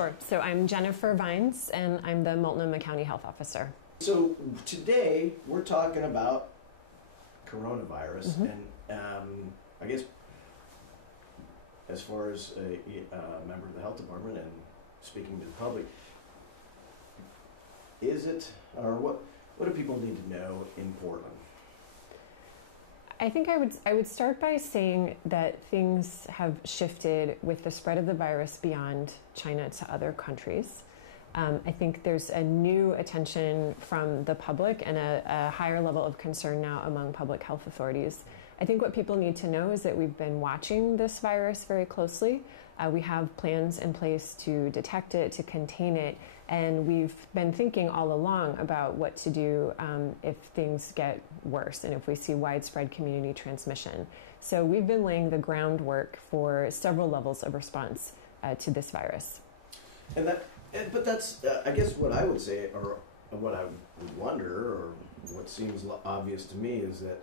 Sure. So I'm Jennifer Vines, and I'm the Multnomah County Health Officer. So today we're talking about coronavirus, and I guess as far as a member of the health department and speaking to the public, is it, or what do people need to know in Portland? I think I would start by saying that things have shifted with the spread of the virus beyond China to other countries. I think there's a new attention from the public and a higher level of concern now among public health authorities. I think what people need to know is that we've been watching this virus very closely. We have plans in place to detect it, to contain it, and we've been thinking all along about what to do if things get worse and if we see widespread community transmission. So we've been laying the groundwork for several levels of response to this virus. But that's, I guess what I would say, or what I would wonder, or what seems obvious to me is that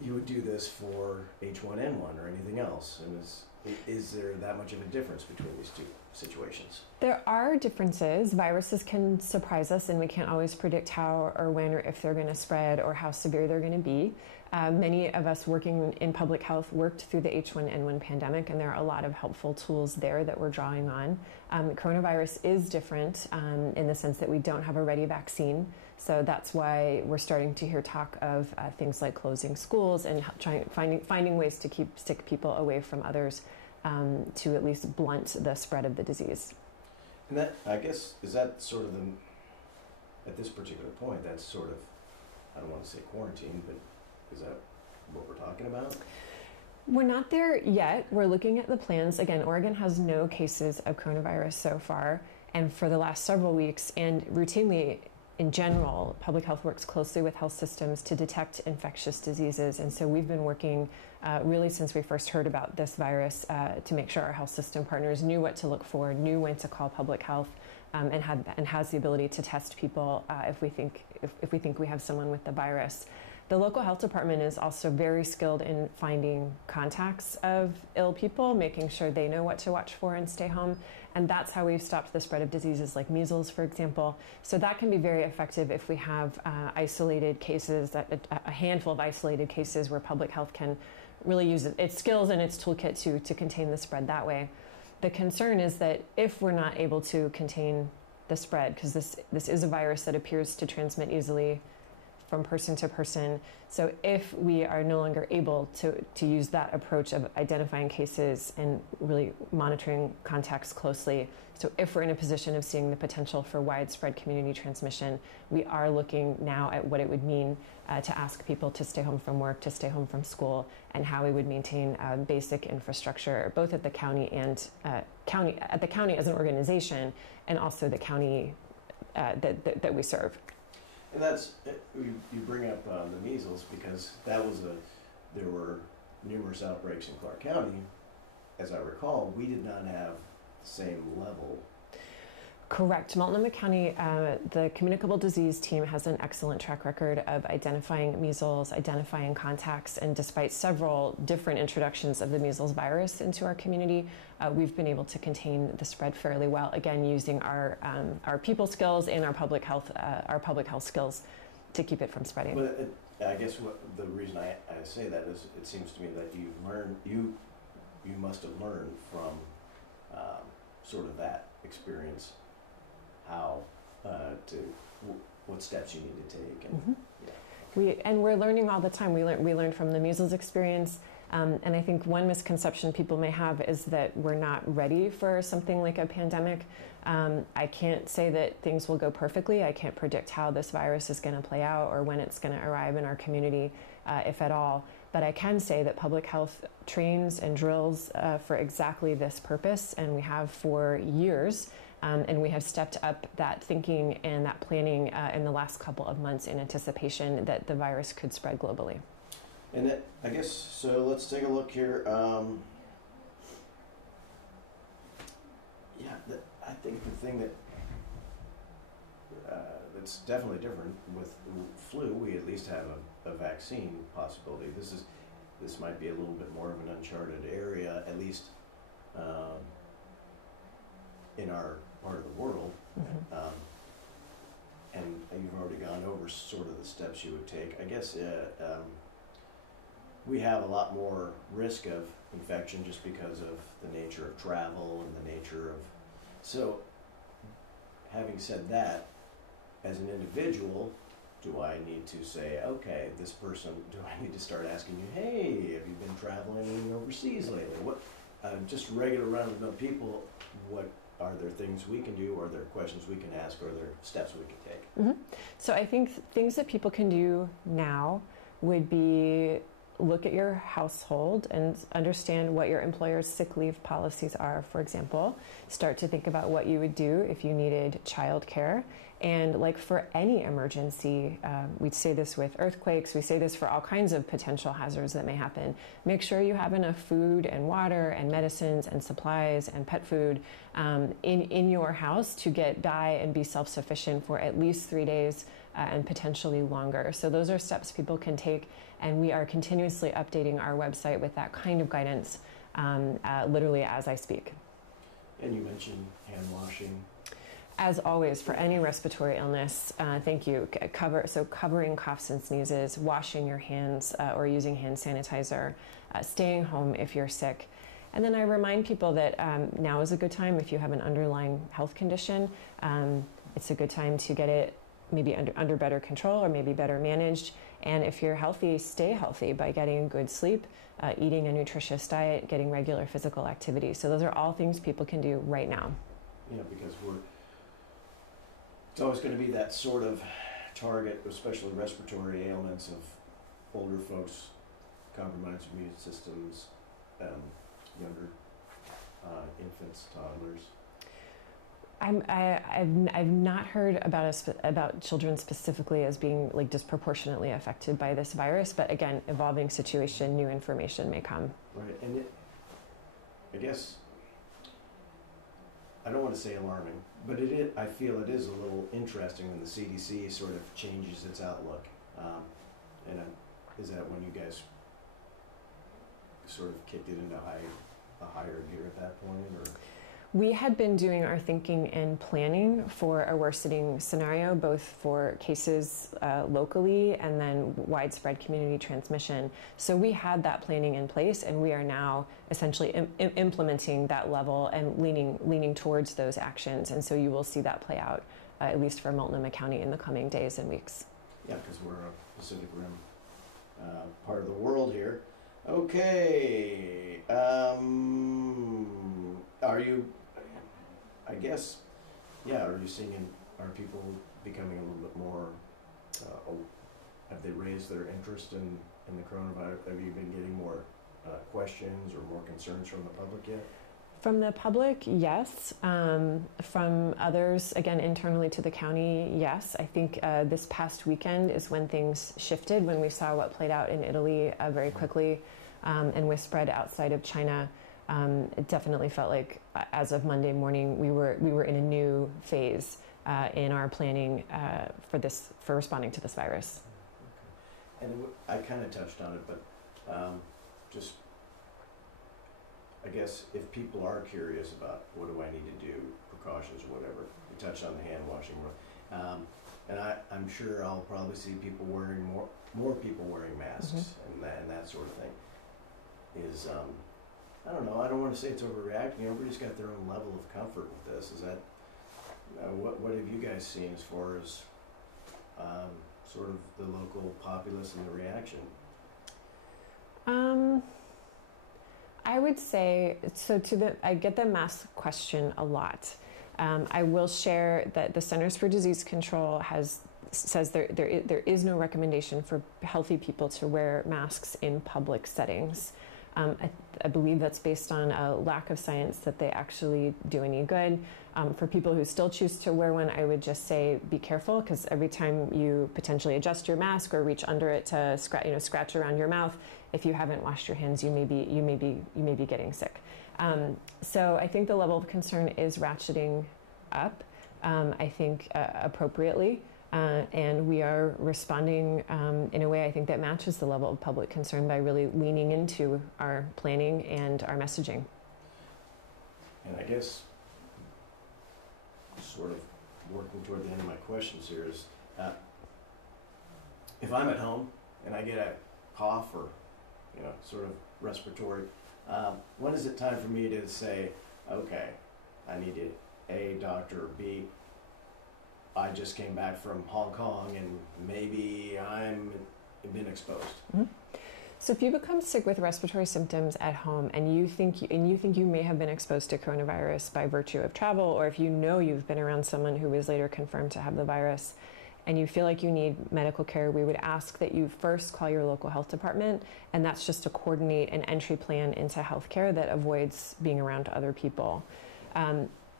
you would do this for H1N1 or anything else. And is there that much of a difference between these two situations? There are differences. Viruses can surprise us, and we can't always predict how or when or if they're going to spread or how severe they're going to be. Many of us working in public health worked through the H1N1 pandemic, and there are a lot of helpful tools there that we're drawing on. Coronavirus is different in the sense that we don't have a ready vaccine. So that's why we're starting to hear talk of things like closing schools and finding ways to keep sick people away from others to at least blunt the spread of the disease. And that, I guess, is that sort of at this particular point, that's sort of, I don't want to say quarantine, but is that what we're talking about? We're not there yet. We're looking at the plans. Again, Oregon has no cases of coronavirus so far, and for the last several weeks, and routinely in general, public health works closely with health systems to detect infectious diseases. And so we've been working really since we first heard about this virus to make sure our health system partners knew what to look for, knew when to call public health, and has the ability to test people if we think we have someone with the virus. The local health department is also very skilled in finding contacts of ill people, making sure they know what to watch for and stay home. And that's how we've stopped the spread of diseases like measles, for example. So that can be very effective if we have isolated cases, a handful of isolated cases where public health can really use its skills and its toolkit to contain the spread that way. The concern is that if we're not able to contain the spread, because this is a virus that appears to transmit easily from person to person. So if we are no longer able to use that approach of identifying cases and really monitoring contacts closely, so if we're in a position of seeing the potential for widespread community transmission, we are looking now at what it would mean to ask people to stay home from work, to stay home from school, and how we would maintain basic infrastructure, both at the county and at the county as an organization, and also the county that we serve. And that's, you bring up the measles because there were numerous outbreaks in Clark County. As I recall, we did not have the same level. Correct. Multnomah County, the communicable disease team has an excellent track record of identifying measles, identifying contacts, and despite several different introductions of the measles virus into our community, we've been able to contain the spread fairly well, again, using our people skills and our public health skills to keep it from spreading. But I guess the reason I say that is it seems to me that you must have learned from sort of that experience how what steps you need to take. And, yeah. We're learning all the time. We learned from the measles experience. And I think one misconception people may have is that we're not ready for something like a pandemic. I can't say that things will go perfectly. I can't predict how this virus is going to play out or when it's going to arrive in our community, if at all. But I can say that public health trains and drills for exactly this purpose, and we have for years. And we have stepped up that thinking and that planning in the last couple of months in anticipation that the virus could spread globally. And I guess, so let's take a look here. I think the thing that's definitely different with flu, we at least have a vaccine possibility. This might be a little bit more of an uncharted area, at least our part of the world. And you've already gone over sort of the steps you would take. I guess we have a lot more risk of infection just because of the nature of travel and the nature of... So, having said that, as an individual, do I need to say, okay, this person, do I need to start asking you, hey, have you been traveling overseas lately? What, just regular run-of-the-mill people, what are there things we can do, or are there questions we can ask, or are there steps we can take? So I think things that people can do now would be look at your household and understand what your employer's sick leave policies are, for example. Start to think about what you would do if you needed childcare. And like for any emergency, we'd say this with earthquakes, we say this for all kinds of potential hazards that may happen. Make sure you have enough food and water and medicines and supplies and pet food in your house to get by and be self-sufficient for at least 3 days and potentially longer. So those are steps people can take, and we are continuously updating our website with that kind of guidance literally as I speak. And you mentioned hand washing. As always, for any respiratory illness, thank you. Covering coughs and sneezes, washing your hands or using hand sanitizer, staying home if you're sick. And then I remind people that now is a good time if you have an underlying health condition. It's a good time to get it maybe under better control or maybe better managed. And if you're healthy, stay healthy by getting good sleep, eating a nutritious diet, getting regular physical activity. So those are all things people can do right now. Yeah, because it's always going to be that sort of target, especially respiratory ailments of older folks, compromised immune systems, younger infants, toddlers. I've not heard about children specifically as being like disproportionately affected by this virus, but again, evolving situation, new information may come. Right, and I guess, I don't want to say alarming, but I feel it is a little interesting when the CDC sort of changes its outlook. Is that when you guys sort of kicked it into a higher gear at that point, or? We had been doing our thinking and planning for a worsening scenario, both for cases locally and then widespread community transmission. So we had that planning in place, and we are now essentially implementing that level and leaning towards those actions. And so you will see that play out, at least for Multnomah County, in the coming days and weeks. Yeah, because we're a Pacific Rim part of the world here. Okay. Are you? I guess, yeah, are people becoming a little bit more, have they raised their interest in the coronavirus? Have you been getting more questions or more concerns from the public yet? From the public, yes. From others, again, internally to the county, yes. I think this past weekend is when things shifted, when we saw what played out in Italy very quickly and with spread outside of China. It definitely felt like, as of Monday morning, we were in a new phase in our planning for responding to this virus. Okay. And I kind of touched on it, but just, I guess, if people are curious about what do I need to do, precautions or whatever, you touched on the hand washing, and I'm sure I'll probably see people wearing more people wearing masks and that sort of thing. Is I don't know. I don't want to say it's overreacting. Everybody's got their own level of comfort with this. Is that what have you guys seen as far as sort of the local populace and the reaction? I would say so. I get the mask question a lot. I will share that the Centers for Disease Control says there is no recommendation for healthy people to wear masks in public settings. I believe that's based on a lack of science that they actually do any good. For people who still choose to wear one, I would just say be careful, because every time you potentially adjust your mask or reach under it to scratch around your mouth, if you haven't washed your hands, you may be getting sick. So I think the level of concern is ratcheting up. I think appropriately. And we are responding in a way I think that matches the level of public concern by really leaning into our planning and our messaging. And I guess sort of working toward the end of my questions here is, if I'm at home and I get a cough or, sort of respiratory, when is it time for me to say, okay, I need to, A, doctor, or B, I just came back from Hong Kong and maybe I'm been exposed? Mm-hmm. So if you become sick with respiratory symptoms at home and you think you may have been exposed to coronavirus by virtue of travel, or if you know you've been around someone who was later confirmed to have the virus and you feel like you need medical care, we would ask that you first call your local health department, and that's just to coordinate an entry plan into healthcare that avoids being around other people.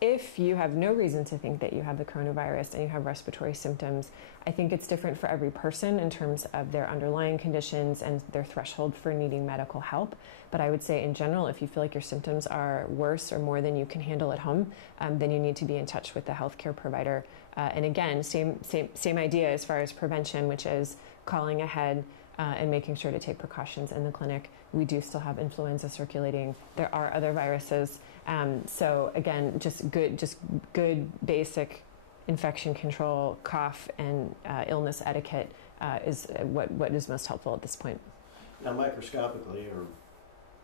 If you have no reason to think that you have the coronavirus and you have respiratory symptoms, I think it's different for every person in terms of their underlying conditions and their threshold for needing medical help. But I would say in general, if you feel like your symptoms are worse or more than you can handle at home, then you need to be in touch with the healthcare provider. And again, same idea as far as prevention, which is calling ahead and making sure to take precautions in the clinic. We do still have influenza circulating. There are other viruses. So again, just good basic infection control, cough, and illness etiquette is what is most helpful at this point. Now, microscopically, or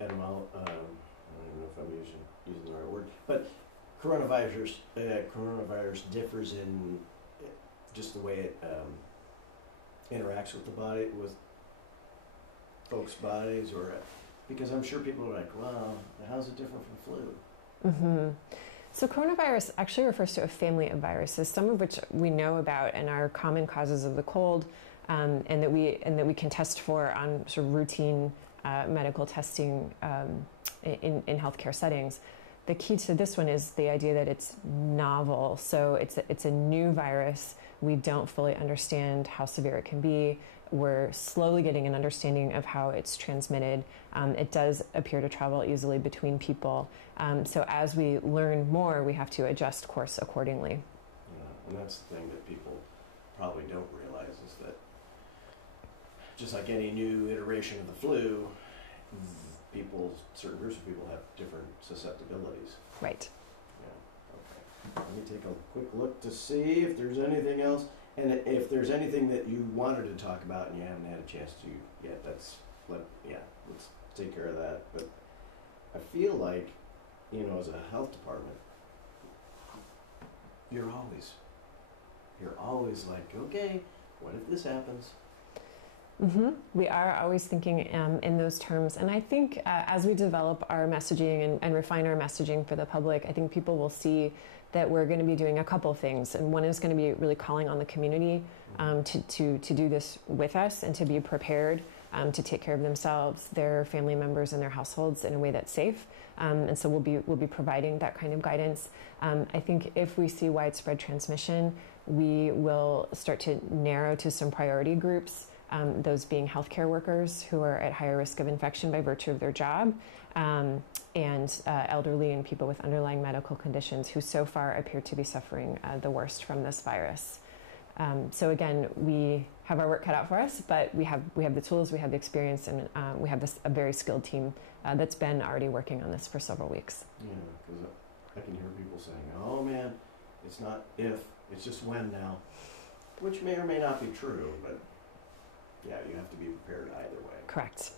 I don't know if I'm using the right word, but coronavirus differs in just the way it interacts with the body, with folks' bodies, or because I'm sure people are like, wow, how's it different from flu? Mm-hmm. So coronavirus actually refers to a family of viruses, some of which we know about and are common causes of the cold, and that we can test for on sort of routine medical testing in healthcare settings. The key to this one is the idea that it's novel. So it's a new virus. We don't fully understand how severe it can be. We're slowly getting an understanding of how it's transmitted. It does appear to travel easily between people. So as we learn more, we have to adjust course accordingly. Yeah, and that's the thing that people probably don't realize is that just like any new iteration of the flu, certain groups of people have different susceptibilities. Right. Yeah. Okay. Let me take a quick look to see if there's anything else. And if there's anything that you wanted to talk about and you haven't had a chance to yet, let's take care of that. But I feel like, as a health department, you're always like, okay, what if this happens? Mm-hmm. We are always thinking in those terms. And I think as we develop our messaging and refine our messaging for the public, I think people will see that we're going to be doing a couple things. And one is going to be really calling on the community to do this with us and to be prepared to take care of themselves, their family members, and their households in a way that's safe. And so we'll be providing that kind of guidance. I think if we see widespread transmission, we will start to narrow to some priority groups. Those being healthcare workers who are at higher risk of infection by virtue of their job, and elderly and people with underlying medical conditions who so far appear to be suffering the worst from this virus. So again, we have our work cut out for us, but we have the tools, we have the experience, and we have a very skilled team that's been already working on this for several weeks. Yeah, because I can hear people saying, oh man, it's not if, it's just when now, which may or may not be true, but yeah, you have to be prepared either way. Correct.